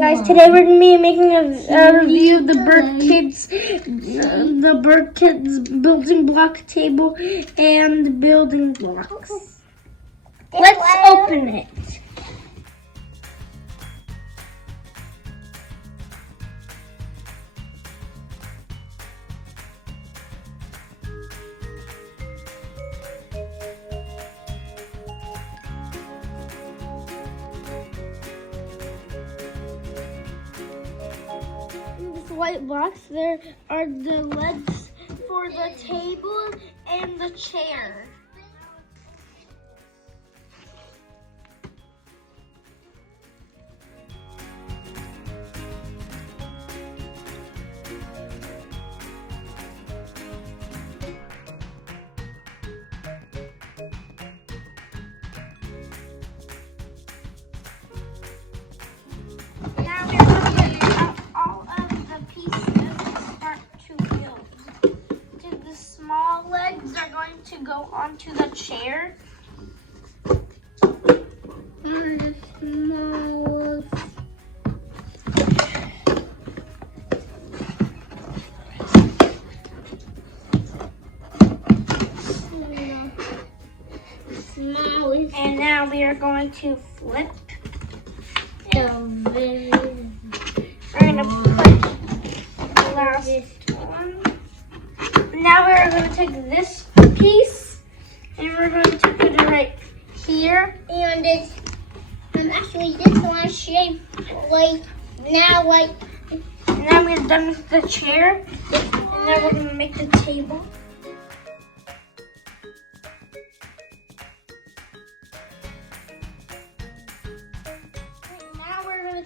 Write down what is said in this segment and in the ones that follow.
Guys, today we're going to be making a review of the Burgkidz building block table and building blocks. Let's open it. White blocks, there are the legs for the table and the chair. Now we're going to get out all of the pieces and start to build. The small legs are going to go onto the chair. The small. And now we are going to flip. We're going to put the last one. Now we're going to take this piece and we're going to put it right here. And it's actually this one shape like now Now we're done with the chair. And now we're going to make the table.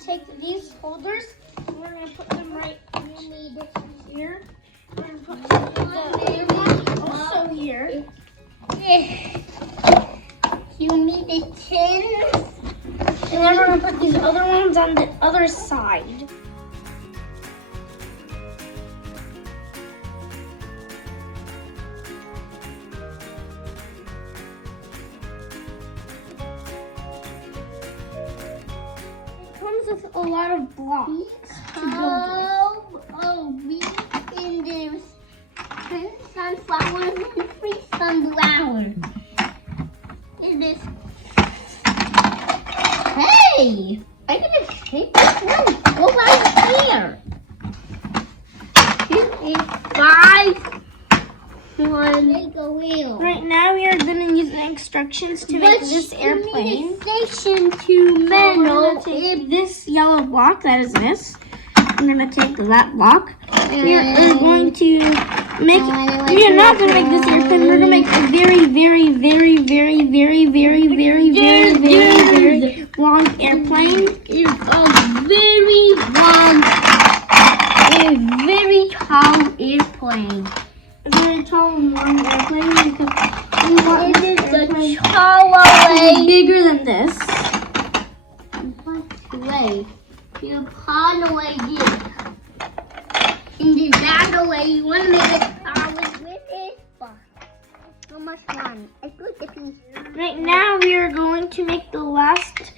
Take these holders, we're going to put them right here. We're going to put the other one also here. You need the tins. And then we're going to put these other ones on the other side. With a lot of blocks to build we can do 10 sunflowers and 3 sunflowers. It is. Hey! I'm gonna take this one. Go right here. This is 5 one. Make a wheel. Right now we are going to use the instructions to make this airplane. Station to We're going to take this yellow block, that is this. I'm going to take that block. We are going to make, we are not going to make this airplane, we're going to make a very, very, very, very, very, very, very, very, very, very long airplane. It's a very long, a very tall airplane. A very tall and long airplane because we want this airplane taller to be bigger than this. Way. You pawn away this. In the other way, you want to make it taller with it. Almost done. I put the piece. Right now we are going to make the last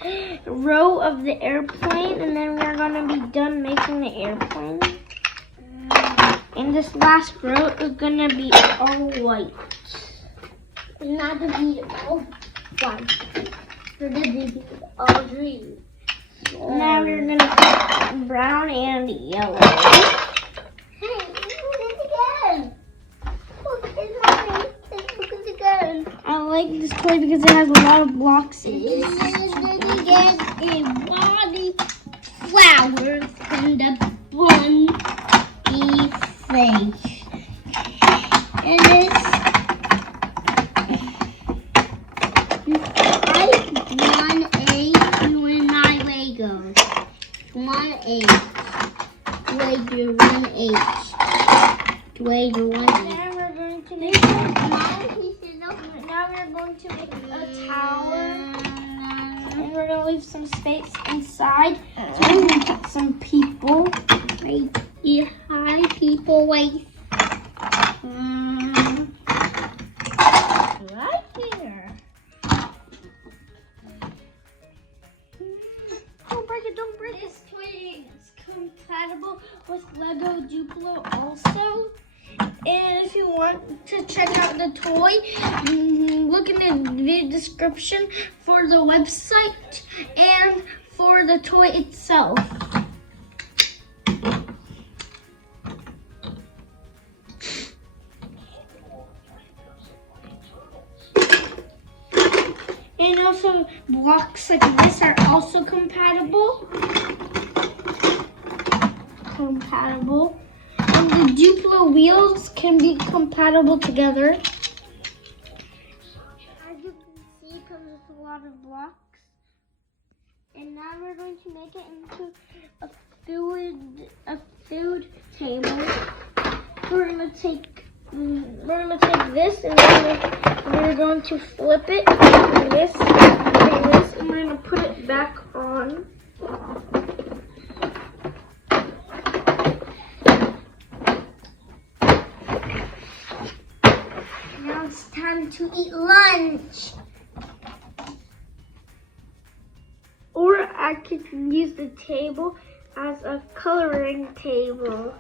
row of the airplane and then we're going to be done making the airplane. And this last row is going to be all white. Not to be all white. So this is all green. Now we're going to put brown and yellow. Hey, look at it again. Look, it's mine. Look at it again. I like this toy because it has a lot of blocks in it. And then you get a body flowers from the bun face. And this I want a doing my Legos. 1H. Wager 1H. Wager 1H. Now we're going to make a tower. And we're going to leave some space inside. So we're going to put some people. Right here. Hi, people. Wait. Right here. Don't break it, don't break it. This toy Duplo also. And if you want to check out the toy, look in the video description for the website and for the toy itself. And also blocks like this are also compatible. And the Duplo wheels can be compatible together. As you can see, it comes with a lot of blocks. And now we're going to make it into a food table. We're gonna take this and we're going to flip it like this, and we're gonna put it back on. Now it's time to eat lunch. Or I could use the table as a coloring table.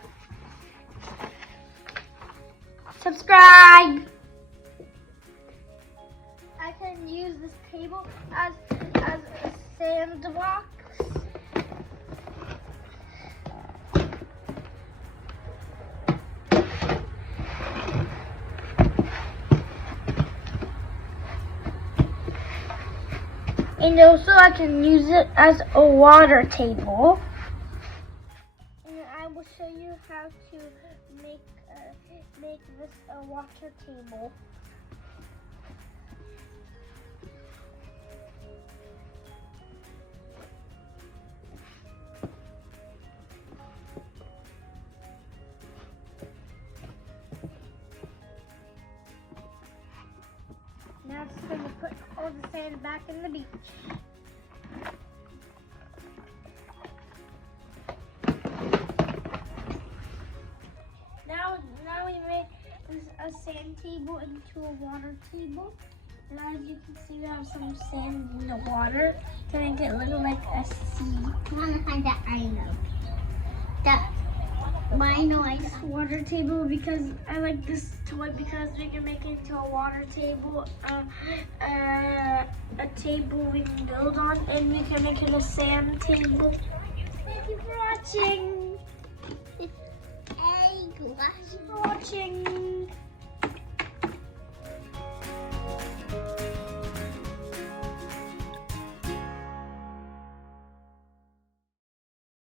Subscribe! I can use this table as a sandbox. And also I can use it as a water table. And I will show you how to make this a water table. Now I'm just going to put all the sand back in the beach. Now we made a sand table into a water table. And as you can see, we have some sand in the water to make it look like a sea. I want to find that ice Water table, because I like this toy because we can make it into a water table, a table we can build on, and we can make it a sand table. Thank you for watching. Egg. Thank you for watching.